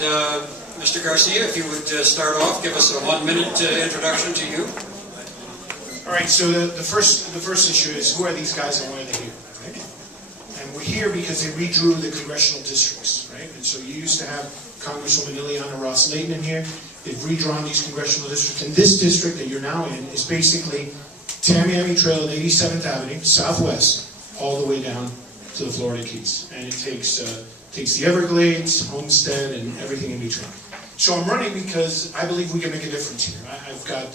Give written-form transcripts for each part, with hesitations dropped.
And Mr. Garcia, if you would start off, give us a 1-minute introduction to you. All right, so the first issue is, who are these guys and why are they here? Right? And we're here because they redrew the congressional districts, right? And so you used to have Congresswoman Ileana Ross-Layton in here. They've redrawn these congressional districts. And this district that you're now in is basically Tamiami Trail and 87th Avenue, southwest, all the way down to the Florida Keys. And it takes the Everglades, Homestead, and everything in between. So I'm running because I believe we can make a difference here. I've got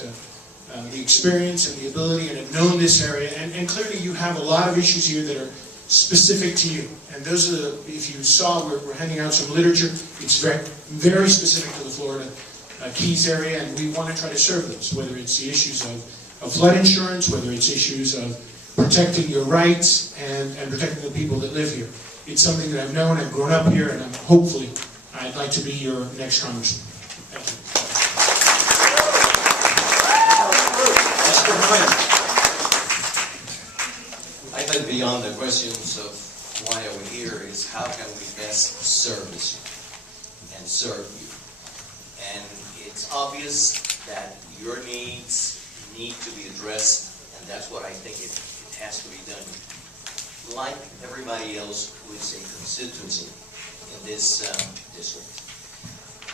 the experience and the ability, and have known this area, and clearly you have a lot of issues here that are specific to you. And those are the, if you saw, we're handing out some literature. It's very specific to the Florida Keys area, and we want to try to serve those, whether it's the issues of flood insurance, whether it's issues of protecting your rights and protecting the people that live here. It's something that I've known, I've grown up here, and hopefully I'd like to be your next congressman. Thank you. I think beyond the questions of why are we here is how can we best service you and serve you. And it's obvious that your needs need to be addressed, and that's what I think it has to be done. Like everybody else who is a constituency in this district.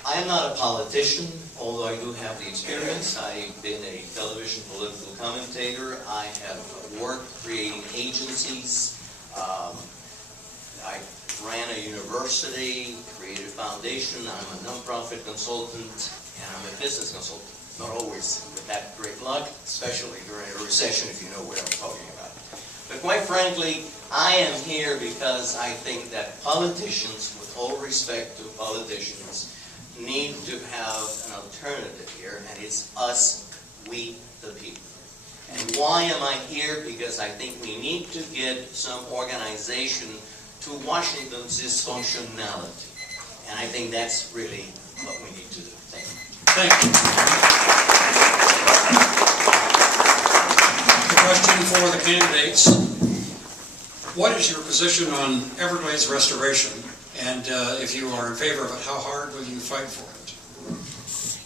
I am not a politician, although I do have the experience. I've been a television political commentator. I have worked creating agencies. I ran a university, created a foundation. I'm a nonprofit consultant, and I'm a business consultant. Not always with that great luck, especially during a recession, if you know what I'm talking about. But quite frankly, I am here because I think that politicians, with all respect to politicians, need to have an alternative here, and it's us, we, the people. And why am I here? Because I think we need to get some organization to Washington's dysfunctionality. And I think that's really what we need to do. Thank you. Thank you. The question for the candidates: what is your position on Everglades restoration? And if you are in favor of it, how hard will you fight for it?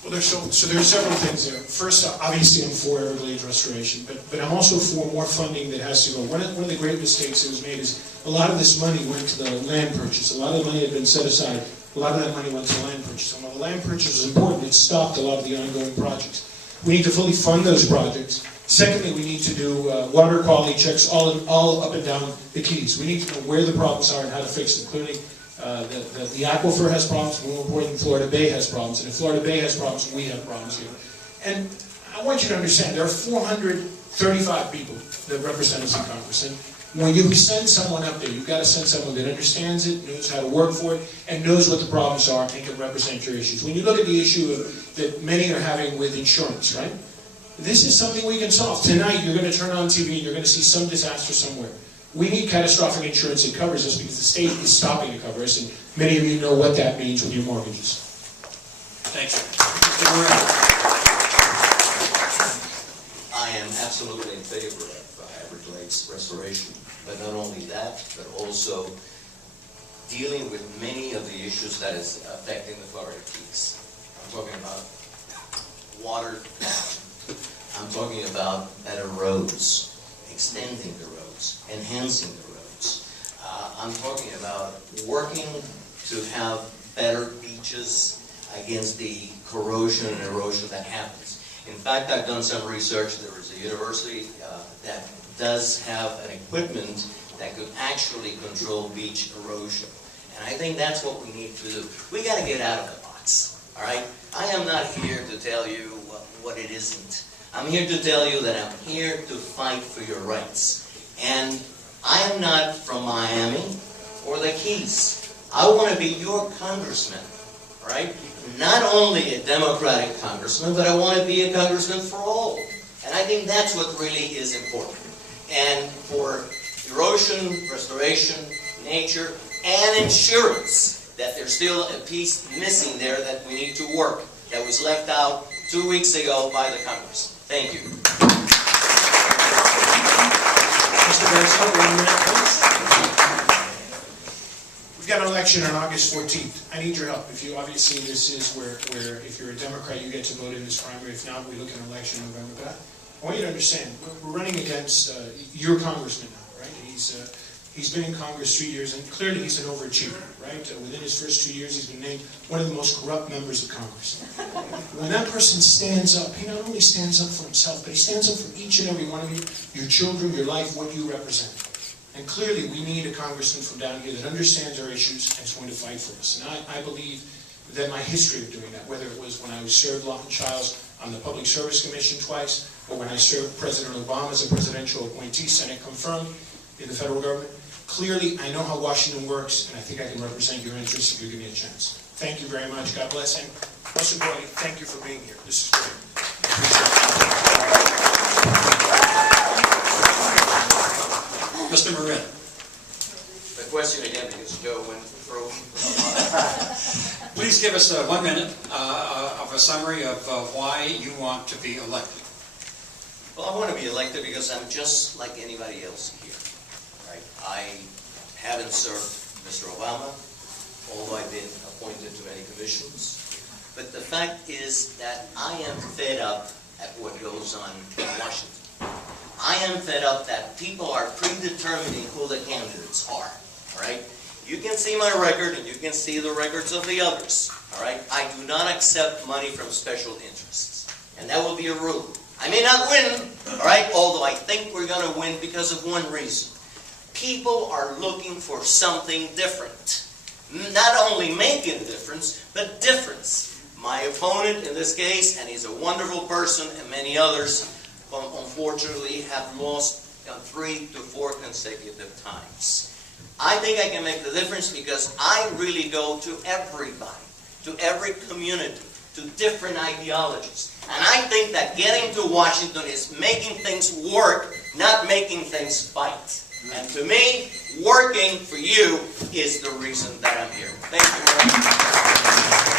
Well, there's several things there. First, obviously, I'm for Everglades restoration, but I'm also for more funding that has to go. One of the great mistakes that was made is a lot of this money went to the land purchase. A lot of the money had been set aside. A lot of that money went to land purchase. And while the land purchase was important, it stopped a lot of the ongoing projects. We need to fully fund those projects. Secondly, we need to do water quality checks all up and down the Keys. We need to know where the problems are and how to fix them. Clearly, the aquifer has problems, but more important, Florida Bay has problems. And if Florida Bay has problems, we have problems here. And I want you to understand, there are 435 people that represent us in Congress. And when you send someone up there, you've got to send someone that understands it, knows how to work for it, and knows what the problems are and can represent your issues. When you look at the issue that many are having with insurance, right? This is something we can solve. Tonight, you're going to turn on TV and you're going to see some disaster somewhere. We need catastrophic insurance that covers us because the state is stopping to cover us, and many of you know what that means with your mortgages. Thank you. Mr. Moreno. I am absolutely in favor of Everglades restoration, but not only that, but also dealing with many of the issues that is affecting the Florida Keys. I'm talking about water. I'm talking about better roads, extending the roads, enhancing the roads. I'm talking about working to have better beaches against the corrosion and erosion that happens. In fact, I've done some research. There is a university that does have an equipment that could actually control beach erosion. And I think that's what we need to do. We got to get out of the box, all right? I am not here to tell you what it isn't. I'm here to tell you that I'm here to fight for your rights. And I am not from Miami or the Keys. I want to be your congressman, right? Not only a Democratic congressman, but I want to be a congressman for all. And I think that's what really is important. And for erosion, restoration, nature, and insurance, that there's still a piece missing there that we need to work, that was left out 2 weeks ago by the Congress. Thank you. Mr. Garcia, 1 minute, please. We've got an election election on August 14th. I need your help. If you, obviously, this is where if you're a Democrat, you get to vote in this primary. If not, we look at an election November. But I want you to understand, we're running against your congressman now, right? He's been in Congress 3 years, and clearly he's an overachiever, right? Within his first 2 years, he's been named one of the most corrupt members of Congress. When that person stands up, he not only stands up for himself, but he stands up for each and every one of you, your children, your life, what you represent. And clearly, we need a congressman from down here that understands our issues and is going to fight for us. And I believe that my history of doing that, whether it was when I was served Lawton Childs on the Public Service Commission twice, or when I served President Obama as a presidential appointee, Senate confirmed in the federal government, clearly I know how Washington works, and I think I can represent your interests if you give me a chance. Thank you very much. God bless. And most importantly, thank you for being here. This is great. Mr. Marin. The question again, because Joe went through. Please give us 1 minute of a summary of why you want to be elected. Well, I want to be elected because I'm just like anybody else here. Right? I haven't served Mr. Obama, although I've been appointed to many commissions. But the fact is that I am fed up at what goes on in Washington. I am fed up that people are predetermining who the candidates are. All right? You can see my record, and you can see the records of the others. All right? I do not accept money from special interests, and that will be a rule. I may not win, all right, although I think we're going to win because of one reason. People are looking for something different. Not only making a difference, but difference. My opponent in this case, and he's a wonderful person, and many others, unfortunately have lost 3 to 4 consecutive times. I think I can make the difference because I really go to everybody, to every community, to different ideologies. And I think that getting to Washington is making things work, not making things fight. And to me, working for you is the reason that I'm here. Thank you very much.